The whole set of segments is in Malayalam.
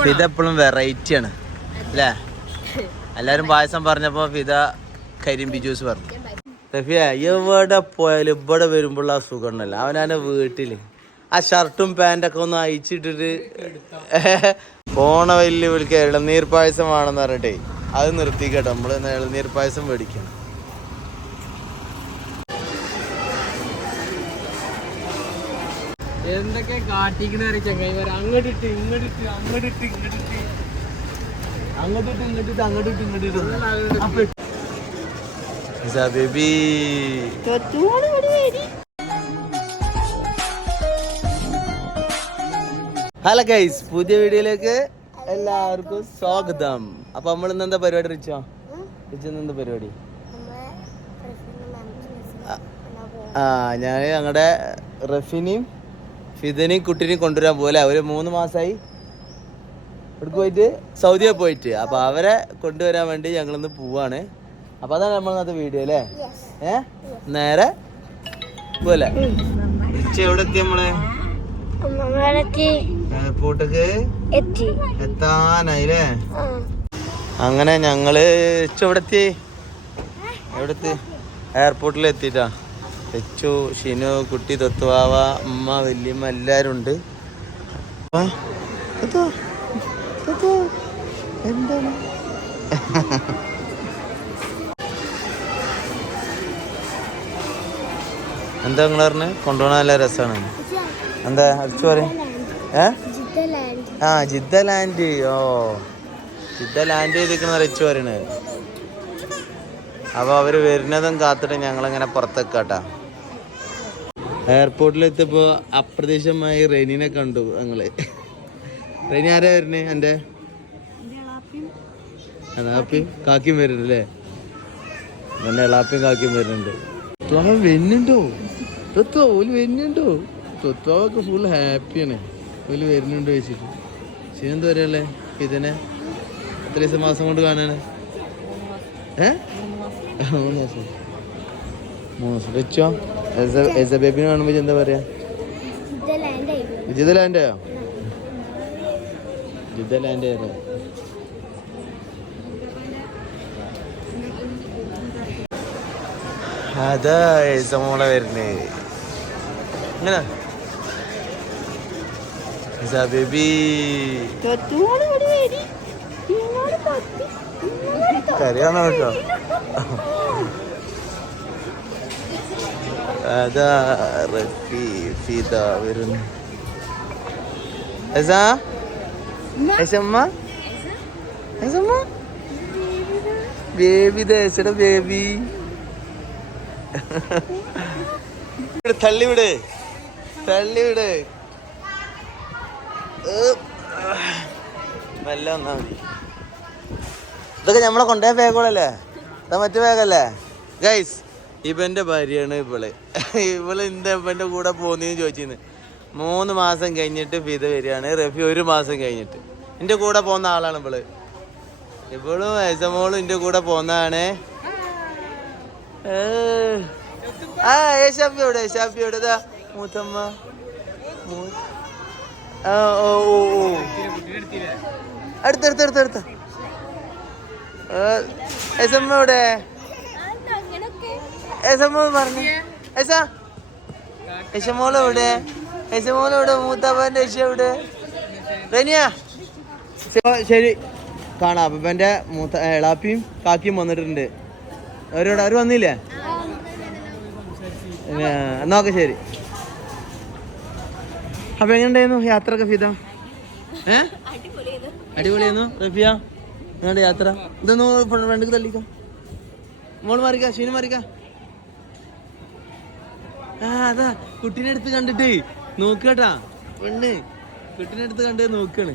ഫിദ എപ്പോഴും വെറൈറ്റി ആണ്. അല്ലേ? എല്ലാരും പായസം പറഞ്ഞപ്പോ ഫിദ കരിമ്പി ജ്യൂസ് പറഞ്ഞു. റഫിയ എവിടെ പോയാലും ഇവിടെ വരുമ്പോൾ ആ സുഖം ഉണ്ടല്ലോ അവനാന്റെ വീട്ടിൽ. ആ ഷർട്ടും പാന്റൊക്കെ ഒന്ന് അയച്ചിട്ടിട്ട് പോണ വലിയ വിളിക്ക ഇളനീർ പായസം വേണമെന്ന് പറഞ്ഞിട്ടേ. അത് നിർത്തിക്കട്ടെ. നമ്മൾ ഇന്ന് ഇളനീർ പായസം മേടിക്കണം. എന്തൊക്കെ കാട്ടിക്കണ ചങ്ങായിമാർ അങ്ങോട്ടിട്ട് ഇങ്ങോട്ടിട്ട് അങ്ങോട്ടിട്ട് ഇങ്ങോട്ടിട്ട് അങ്ങോട്ടിട്ട് ഇങ്ങോട്ടിട്ട്. അങ്ങോട്ടിട്ട് ഇങ്ങോട്ടിട്ട് ബേബി. ഹലോ ഗൈസ് പുതിയ വീഡിയോയിലേക്ക് എല്ലാവർക്കും സ്വാഗതം. അപ്പൊ നമ്മൾ ഇന്ന് എന്താ പരിപാടി റിച്ചോ? റിച്ച എന്താ പരിപാടി? ആ ഞാൻ ഞങ്ങളുടെ റഫിനെയും ഫിദനെയും കുട്ടിനെയും കൊണ്ടുവരാൻ പോലെ അവർ മൂന്ന് മാസമായി ഇവിടെ പോയിട്ട് സൗദിയിൽ പോയിട്ട്. അപ്പൊ അവരെ കൊണ്ടുവരാൻ വേണ്ടി ഞങ്ങളിന്ന് പോവാണ്. അപ്പൊ അതാണ് നമ്മൾ ഇന്നത്തെ വീഡിയോ അല്ലേ? ഏ? നേരെ പോലെ. റിച്ച് എവിടെ എത്തി നമ്മൾ? എയർപോർട്ടിക്ക്? എത്തി. എത്താനായില്ലേ? അങ്ങനെ ഞങ്ങൾ ഉച്ച എവിടെ എത്തി? എവിടെ എത്തി? എയർപോർട്ടിൽ എത്തിട്ടാ തെച്ചു ഷിനു കുട്ടി തൊത്തുവാവ അമ്മ വല്യമ്മ എല്ലാരും ഉണ്ട് എന്താ നിങ്ങൾ പറഞ്ഞ്? കൊണ്ടുപോകണ നല്ല രസമാണ് എന്താ? അടിച്ചു പറയും. ആ ജിദ്ദ ലാൻഡ് ഓ. ജിദ്ദ ലാൻഡ് ചെയ്തിരിക്കണ അടിച്ചു പറയണത്. അപ്പൊ അവർ വരുന്നതും കാത്തിട്ട് ഞങ്ങളിങ്ങനെ പുറത്തേക്കാട്ടാ. എയർപോർട്ടിൽ എത്തിയപ്പോ അപ്രതീക്ഷമായി റെനിനെ കണ്ടു ഞങ്ങൾ. റെനി ആരാ വരുന്നേ എന്റെ എളാപ്പിയും കാക്കിയും വരുന്നുണ്ട് അല്ലേ? എന്റെ എളാപ്പിയും കാക്കിയും വരുന്നുണ്ട്. വെന്നുണ്ടോ തൊത്തോ ഓൽ വരുന്നുണ്ടോ? തൊത്തോക്കെ ഫുൾ ഹാപ്പിയാണ് ഓൽ വരുന്നുണ്ടോ ചോദിച്ചിട്ട്. ശിവന്ത് വരെയല്ലേ ഇതിനെ എത്ര ദിവസം മാസം കൊണ്ട് കാണാണ്? ഏ? മൂന്ന് മാസം. മൂന്ന് മാസം. വെച്ചോ? എസ ബേബിനെ കാണുമ്പോ എന്താ പറയാ? ജിദ്ദലാൻഡ് ആയിരുന്നു വിജിത ലാൻഡോ ആയിരുന്നു അതാ എസ മോളെ വരുന്നേ. ഇങ്ങനെ ബേബി. തൊത്തി. കേട്ടോ അതാ റഫി ഫിദ വരുന്നു. എസാ എസമ്മ എസമ്മ ബേബി ദേശയുടെ ബേബി തള്ളിവിട് തള്ളിവിട് നല്ല ഒന്നാ മതി. ഇതൊക്കെ നമ്മളെ കൊണ്ടുപോയ ബാഗുകളല്ലേ അതാ മറ്റു ബാഗല്ലേ ഗൈസ് ഇവന്റെ ഭാര്യയാണ് ഇവൾ. ഇവൾ എന്താ ഇവന്റെ കൂടെ പോന്നീന്ന് ചോദിച്ചിരുന്നു മൂന്ന് മാസം കഴിഞ്ഞിട്ട് ഫിദ വരികയാണ്. റഫി ഒരു മാസം കഴിഞ്ഞിട്ട്. എന്റെ കൂടെ പോകുന്ന ആളാണ് ഇവൾ. ഇവളും യസമോളും എന്റെ കൂടെ പോകുന്നതാണ്. ആ യേശാപ്പി എവിടെ യേശാപ്പി മൂത്തമ്മ. ഓ ഓ എവിടെ? എസമ്മ പറഞ്ഞു. എസ എസമോൾ എവിടെ? എസമോൾ എവിടെ? മൂത്താപ്പന്റെ എശ എവിടെ? റനിയ. ശരി കാണാം. അപ്പൊ മൂത്ത എളാപ്പിയും കാക്കിയും വന്നിട്ടുണ്ട്. അവരോട് അവർ വന്നില്ലേ? എന്നാ ഓക്കെ ശരി. അപ്പൊ എങ്ങനെയുണ്ടായിരുന്നു യാത്രയൊക്കെ ഫീത ഏ? അടിപൊളിയായിരുന്നു. റഫിയ നിങ്ങളുടെ യാത്ര? ഇതൊന്ന് ഫ്രണ്ടിക്ക് തള്ളിക്കാം. മോൾ മാറിക്ക ഷീന് മാറിക്കാം. അതാ കുട്ടീനെ അടുത്ത് കണ്ടിട്ട് നോക്കട്ടാ. പെണ്ണ് കുട്ടീനെ അടുത്ത് കണ്ട് നോക്കാണ്.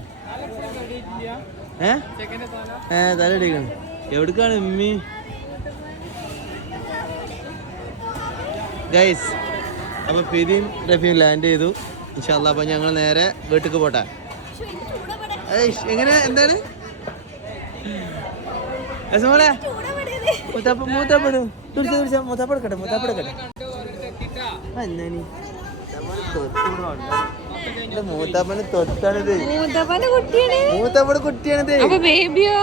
ഏ? തല ഇടിക്കണം. എവിടേക്കാണ് ഉമ്മി? ഗൈസ് അപ്പൊ ഫിദീൻ റഫീം ലാൻഡ് ചെയ്തു. ഇൻഷാല്ല അപ്പൊ ഞങ്ങൾ നേരെ വീട്ടിക്ക് പോട്ടെ. എങ്ങനെ എന്താണ്? മൂത്താപ്പെടും മൂത്താപ്പെടുക്കട്ടെ മൂത്താപ്പെടുക്കട്ടെ മൂത്താപ്പന് കുട്ടിയാണിത്. ബേബിയോ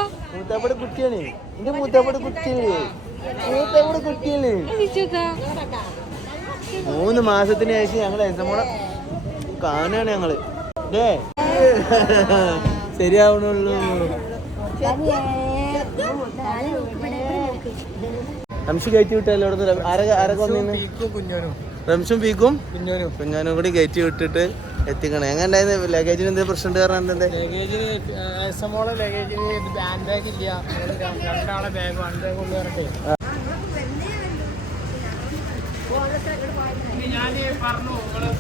കുട്ടിയാണ്. എന്റെ മൂത്താപ്പയുടെ കുട്ടിയല്ലേ മൂത്താപ്പയുടെ കുട്ടിയല്ലേ മൂന്ന് മാസത്തിന് ശേഷം ഞങ്ങൾ എസമോളെ കാണാണ് ഞങ്ങൾ. ദേ. ശരിയാവണുള്ളൂ. നമുക്ക് കയറ്റി വിട്ടല്ലോ അവിടെ നിന്ന് ആരെ ആരൊക്കെ വന്നിന്ന് കുഞ്ഞോനും. റംഷും പീക്കും കുഞ്ഞോനും. കുഞ്ഞാനും കൂടി കയറ്റി വിട്ടിട്ട് എത്തിക്കണേ. എങ്ങനെ ഉണ്ടായിരുന്നു? ലഗേജിന് എന്തെങ്കിലും പ്രശ്നം കാരണം എന്താ ലഗേജിന് ലഗേജിന് ഹാൻഡ് ബാഗ് ഇല്ല. രണ്ടാളെ ബാഗ് ഹാൻഡ് ബാഗ് കൊണ്ട് വരട്ടെ ഞാൻ പറഞ്ഞു നിങ്ങൾ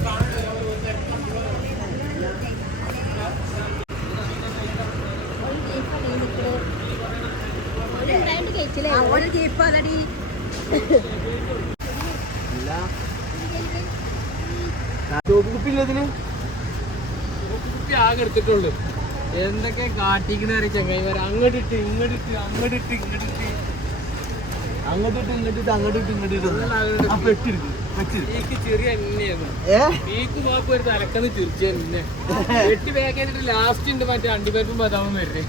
കുപ്പി ആകെ എടുത്തിട്ടുള്ളൂ. എന്തൊക്കെ കാട്ടിക്കണ ചെങ്ങായിമാർ അങ്ങോട്ടിട്ട് ഇങ്ങോട്ടിട്ട് അങ്ങോട്ടിട്ട് ഇങ്ങോട്ടിട്ട് അങ്ങോട്ടിട്ട് ഇങ്ങോട്ടിട്ട്. അങ്ങോട്ടിട്ട് ഇങ്ങോട്ടിട്ട് ആ പെട്ടിരിക്കും എനിക്ക് ചെറിയ എന്നെയായിരുന്നു ഏ? പീക്ക് മാപ്പ് ഒരു തലക്കന്ന് ചിരിച്ചു എന്നെ എട്ട് ബാഗ് ചെയ്തിട്ട് ലാസ്റ്റ് ഉണ്ട് മറ്റേ അണ്ടിപ്പരിപ്പും ബദാമും വരുന്നത്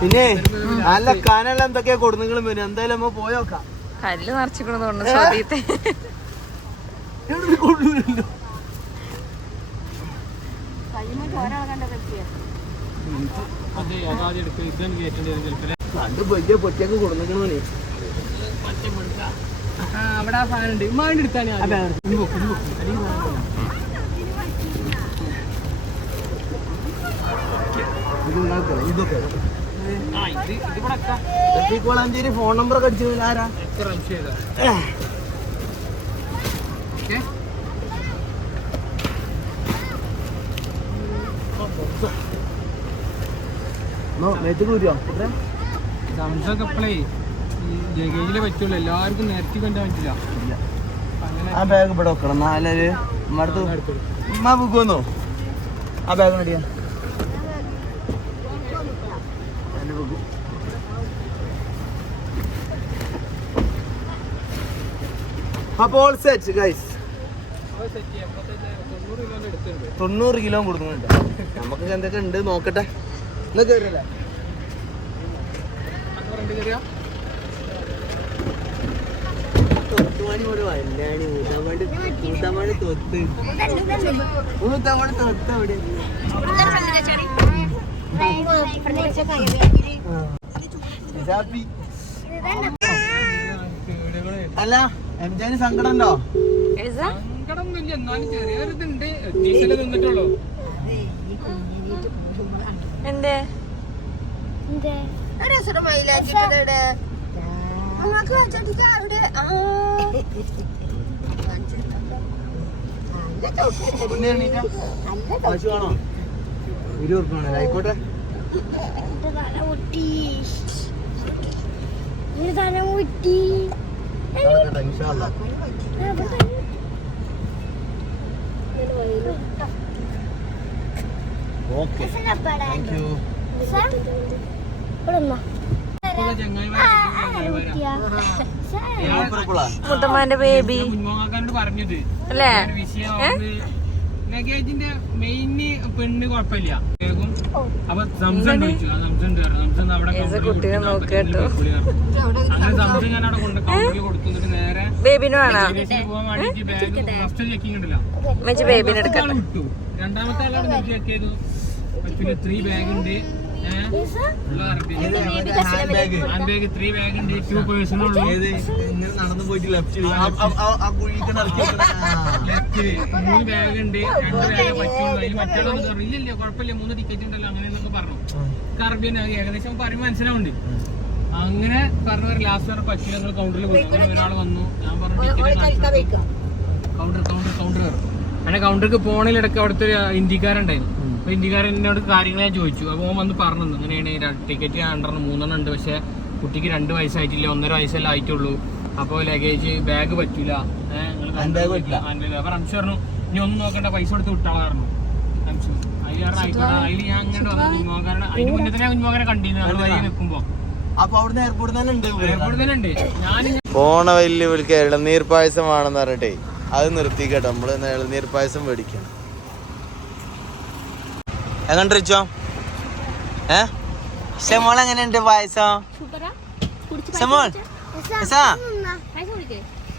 പിന്നെ നല്ല കനല എന്തൊക്കെയാ കൊടുന്നെങ്കിലും വരും എന്തായാലും നമ്മ പോയോക്കാം കല്ല് നിറച്ചിക്കണെന്ന് തോന്നുന്നു അവിടെ ആ സാധനം ഉണ്ട് എടുത്താണ് ഇതൊക്കെ വെക്കാം. കോളാഞ്ചേരി ഫോൺ നമ്പർ ഒക്കെ അടിച്ചു ആരാ? സംസൊക്കെ ഇപ്പളേ. ലഗേജിലെ പറ്റുള്ളൂ. എല്ലാവർക്കും നേരത്തെ കൊണ്ടാൻ പറ്റില്ല. ആ ബാഗ് ഇവിടെ വെക്കണം. നാലര് മടുത്തു ഉമ്മ പോകുന്നോ ആ ബാഗ് മതിയാ? അപ്പോൾ സെറ്റ് ഗൈസ് തൊണ്ണൂറ് കിലോ കൊടുക്കുന്നുണ്ട്. നമുക്ക് എന്തൊക്കെ ഉണ്ട് നോക്കട്ടെ. ഇന്ന് കയറില്ല അപ്പൊ എംജാന് സങ്കടം ഉണ്ടോ എന്നാലും നിന്നിട്ടുള്ളൂ എന്തേ? പിന്നെ എണീറ്റാ? പശു ആണോ ഇരുപത് ആയിക്കോട്ടെ. നടക്കട്ടെ ഇൻഷാ അല്ലാ. ഓക്കെ താങ്ക് യു മുത്തമ്മാന്റെ ബേബി അല്ലേ? ഒരു വിഷയം ലഗേജിന്റെ മെയിന് പെണ്ണ് കുഴപ്പമില്ല. അപ്പൊ സംസം ചോദിച്ചു ആ സംസം. സംസം അവിടെ. അങ്ങനെ സംസം ഞാൻ അവിടെ കൊണ്ട് കൗണ്ടറിൽ കൊടുത്തിട്ട് നേരെ ബേബിന് പോകാൻ ബാഗ് ഫസ്റ്റ് ചെക്കിംഗ് ഉണ്ടല്ലോ. രണ്ടാമത്തെ ആളാണ് ചെക്ക് ചെയ്തു. ത്രീ ബാഗ് ഉണ്ട്. നടന്നു പോയിട്ട് ലെഫ്റ്റ് മൂന്ന് ബാഗ് ഉണ്ട്. രണ്ട് ബാഗ് പറ്റുള്ളൂ. പറഞ്ഞു കുഴപ്പമില്ല. മൂന്ന് ടിക്കറ്റ് ഉണ്ടല്ലോ അങ്ങനെ എന്നൊക്കെ പറഞ്ഞു. കറബിയൻ ഏകദേശം പറയും മനസ്സിലാവുണ്ട് അങ്ങനെ പറഞ്ഞു ലാസ്റ്റ് വരെ പറ്റില്ല നിങ്ങൾ കൗണ്ടറിൽ പോയി. അങ്ങനെ ഒരാൾ വന്നു. ഞാൻ പറഞ്ഞു ടിക്കറ്റ് കൗണ്ടർ കൗണ്ടർ കൗണ്ടർ അങ്ങനെ കൗണ്ടർക്ക് പോണതിലിടക്ക് അവിടുത്തെ ഒരു ഇന്ത്യക്കാരുണ്ടായിരുന്നു അപ്പൊ ഇന്ത്യക്കാരൻ എന്നോട് കാര്യങ്ങൾ ഞാൻ ചോദിച്ചു. അപ്പോൾ ഓൻ വന്ന് പറഞ്ഞു ഇങ്ങനെയാണ് ടിക്കറ്റ് രണ്ടെണ്ണം മൂന്നെണ്ണം ഉണ്ട്. പക്ഷെ കുട്ടിക്ക് രണ്ട് വയസ്സായിട്ടില്ല ഒന്നര വയസ്സല്ലേ ആയിട്ടുള്ളൂ. അപ്പോൾ ലഗേജ് ബാഗ് പറ്റൂല. bag പറ്റില്ല. അപ്പൊ റംഷു പറഞ്ഞു ഇനി ഒന്നും നോക്കണ്ട പൈസ കൊടുത്ത് വിട്ടാളാ പറഞ്ഞു. റംഷു അതിൽ കാരണം ആയിക്കോട്ടെ. അതിൽ ഞാൻ അങ്ങനെ വന്നു കുഞ്ഞുമോൻ കാരണം അതിന് മുന്നേ തന്നെ കണ്ടിരുന്നു. വഴി നിൽക്കുമ്പോൾ പോണ ഇളനീർ പറഞ്ഞിട്ടേ അത് നിർത്തിക്കട്ടെ. നമ്മൾ നമ്മൾ ഇളനീർ പായസം മേടിക്കണം. എങ്ങനെ ഇരിച്ചോ? ഏ? ഷെമോൾ എങ്ങനെയുണ്ട് പായസം? ഷെമോൾ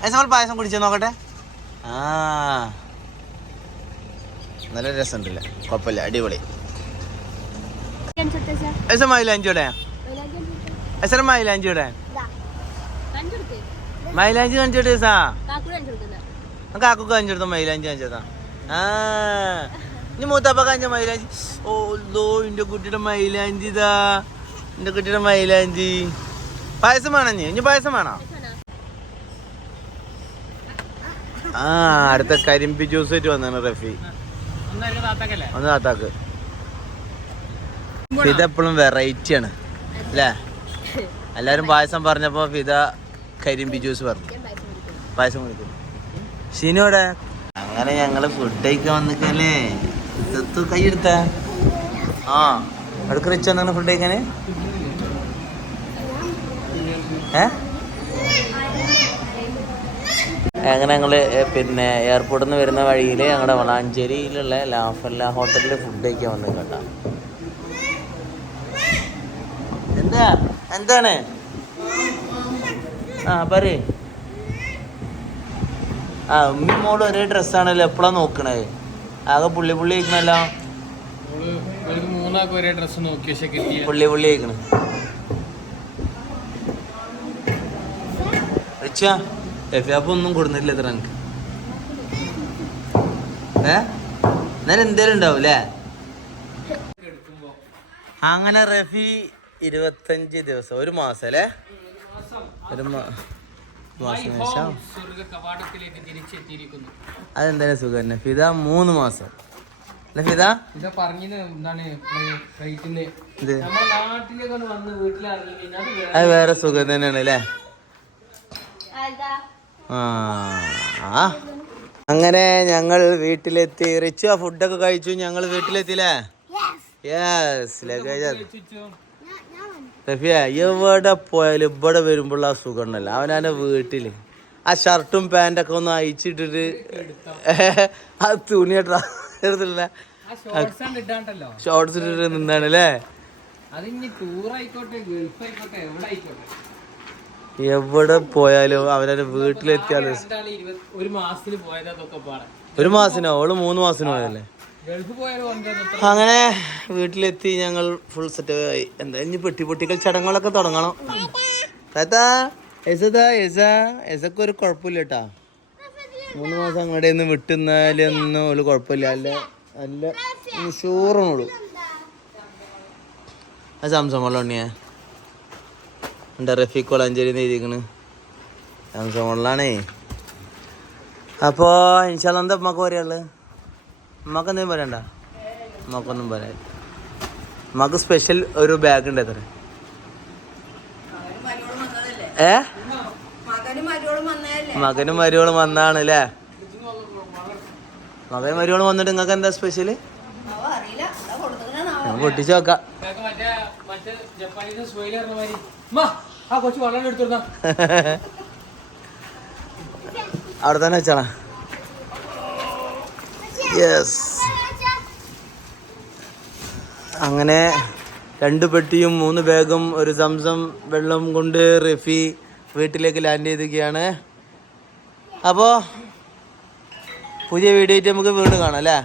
എസമോൾ പായസം കുടിച്ചോ നോക്കട്ടെ. ആ. നല്ല രസമുണ്ടല്ലേ. കുഴപ്പമില്ല. അടിപൊളി. എസ മൈലാഞ്ചിയുടെ എസ മൈലാഞ്ചിയുടെ മൈലാഞ്ചി കാണിച്ചോട്ടെ സാ കാക്കൊക്കെ കാണിച്ചെടുത്ത മൈലാഞ്ചി കാണിച്ചതാ ആ. ഇനി മൂത്തപ്പ കാണിച്ച മൈലാഞ്ചി. ഓ ലോ എന്റെ കുട്ടിയുടെ മൈലാഞ്ചി ഇതാ. എന്റെ കുട്ടിയുടെ മൈലാഞ്ചി. പായസം വേണം നീ ഇനി പായസം വേണോ? ആ അടുത്ത കരിമ്പി ജ്യൂസ് ആയിട്ട് വന്നാണ് റഫി. ഒന്ന് താത്താക്ക്. ഫിത എപ്പോഴും വെറൈറ്റി ആണ്. അല്ലേ? എല്ലാരും പായസം പറഞ്ഞപ്പോ ഫിദ കരിമ്പി ജ്യൂസ് പറഞ്ഞു. പായസം കുടിക്കും ഷിനോടെ അങ്ങനെ ഞങ്ങൾ ഫുഡ് കഴിക്കാൻ വന്നിക്കല്ലേ. കൈയെടുത്ത ആ അടുക്ക വെച്ച് വന്നാണ് ഫുഡ് അങ്ങനെ ഞങ്ങൾ പിന്നെ എയർപോർട്ടിൽ നിന്ന് വരുന്ന വഴിയിൽ ഞങ്ങളുടെ വളാഞ്ചേരിയിലുള്ള ലാഫല്ല ഹോട്ടലിൽ ഫുഡ് കഴിക്കാൻ വന്നു കേട്ട എന്താ? എന്താണ്? ആ പറയേ. ആ ഉമ്മി മോൾ ഒരേ ഡ്രസ്സാണല്ലോ എപ്പോഴാ നോക്കണേ? ആകെ പുള്ളി പുള്ളി മൂന്നാൾക്ക് ഒരേ ഡ്രസ്സ് നോക്കി പക്ഷെ കിട്ടിയ. പുള്ളി പുള്ളി റിച്ചാ എഫി ഒന്നും കൊടുന്നില്ല ഇത്ര എനിക്ക് ഏ? എന്നാലും എന്തേലും ഉണ്ടാവും അല്ലേ അങ്ങനെ റഫി ഇരുപത്തഞ്ച് ദിവസം ഒരു മാസം അല്ലേ? ഒരു മാ- മാസം അതെന്തായാലും സുഖം തന്നെ ഫിദ മൂന്ന് മാസം. അല്ലേ ഫിദ? പറഞ്ഞത് എന്താണ് ഇത് അത് വേറെ സുഖം തന്നെയാണ് അല്ലേ? ആ ആ. അങ്ങനെ ഞങ്ങൾ വീട്ടിലെത്തി. റിച്ചു ആ ഫുഡൊക്കെ കഴിച്ചു. ഞങ്ങൾ വീട്ടിലെത്തിയില്ലേ? യെസ് ലഗേജ് റഫിയ എവിടെ പോയാലും ഇവിടെ വരുമ്പോൾ ആ സുഖം ഉണ്ടല്ലോ അവനെ വീട്ടിൽ. ആ ഷർട്ടും പാന്റൊക്കെ ഒന്ന് അയച്ചിട്ടിട്ട് ആ തുണി എടുത്തില്ല ഷോർട്സ് ഇട്ടിട്ട് നിന്നാണ് അല്ലേ? എവിടെ പോയാലും അവനെ വീട്ടിലെത്തിയാലും ഒരു മാസത്തിന് പോയതൊക്കെ ഒരു ഓൾ മൂന്ന് മാസത്തിന് കൊണ്ടുവന്നു അങ്ങനെ വീട്ടിലെത്തി ഞങ്ങൾ ഫുൾ സെറ്റ് ആയി. എന്താ ഇനി പെട്ടി പൊട്ടിക്കൽ ചടങ്ങുകളൊക്കെ തുടങ്ങണം. താത്താ എസതാ എസ എസക്ക് ഒരു കുഴപ്പമില്ല കേട്ടാ മൂന്ന് മാസം അങ്ങടെ ഒന്ന് വിട്ടുന്നാലൊന്നും ഒരു കുഴപ്പമില്ല. അല്ല നല്ല ഷൂറാണുള്ളൂ അത് സാംസങ് ഉള്ളിയാ എന്റെ റഫീഖ് കോളഞ്ചേരി എഴുതിക്കണ് സാംസങ് ഉള്ളാണേ അപ്പോൾ ഇൻഷാല്ല എന്താ അമ്മയ്ക്ക് പറയാനുള്ളത്? ഉമ്മക്ക് എന്തെങ്കിലും പറയണ്ട മകൊന്നും പറയാ ഉമ്മക്ക് സ്പെഷ്യൽ ഒരു ബാഗ് ഉണ്ട് എത്ര ഏ? മകനും മരുവളും വന്നാണ് അല്ലേ മകനും മരുവളും വന്നിട്ട് നിങ്ങൾക്ക് എന്താ സ്പെഷ്യൽ ഞാൻ പൊട്ടിച്ച് നോക്കാം. അവിടെ തന്നെ മറ്റേ ജപ്പാനീസ് സ്വൈലി പറഞ്ഞ മാതിരി "ഉമ്മാ, ആ കൊച്ചു വെള്ളം എടുത്തോണ്ടാ അവിടെ തന്നെ വെച്ചാളാ യെസ് അങ്ങനെ രണ്ട് പെട്ടിയും മൂന്ന് ബാഗും ഒരു സംസം വെള്ളം കൊണ്ട് റഫി വീട്ടിലേക്ക് ലാൻഡ് ചെയ്തിരിക്കുകയാണ്. അപ്പോൾ പുതിയ വീഡിയോ ആയിട്ട് നമുക്ക് വീണ്ടും കാണാം അല്ലേ?